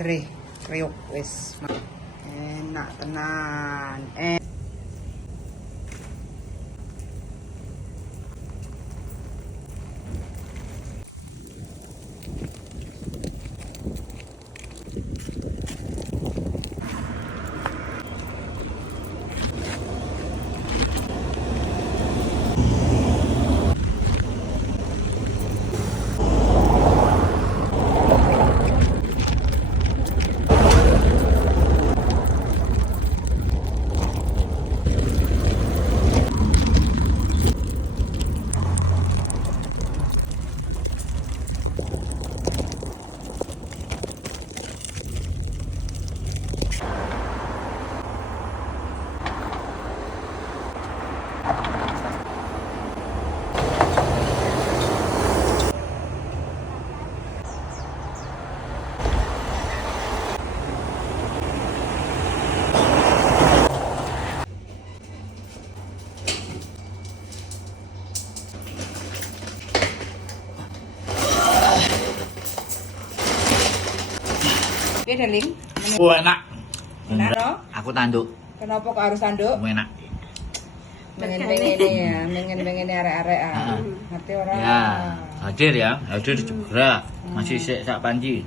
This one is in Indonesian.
gerih kriuk wis enak tenan. Oke, Darling. Oh, enak. Enak toh? Aku tanduk. Kenapa kok harus tanduk? Enak. Pengen-pengen ya, pengen-pengen arek-arek ah. Ngerti ora? Ya, hadir ya. Hadir juga. Masih sak panci.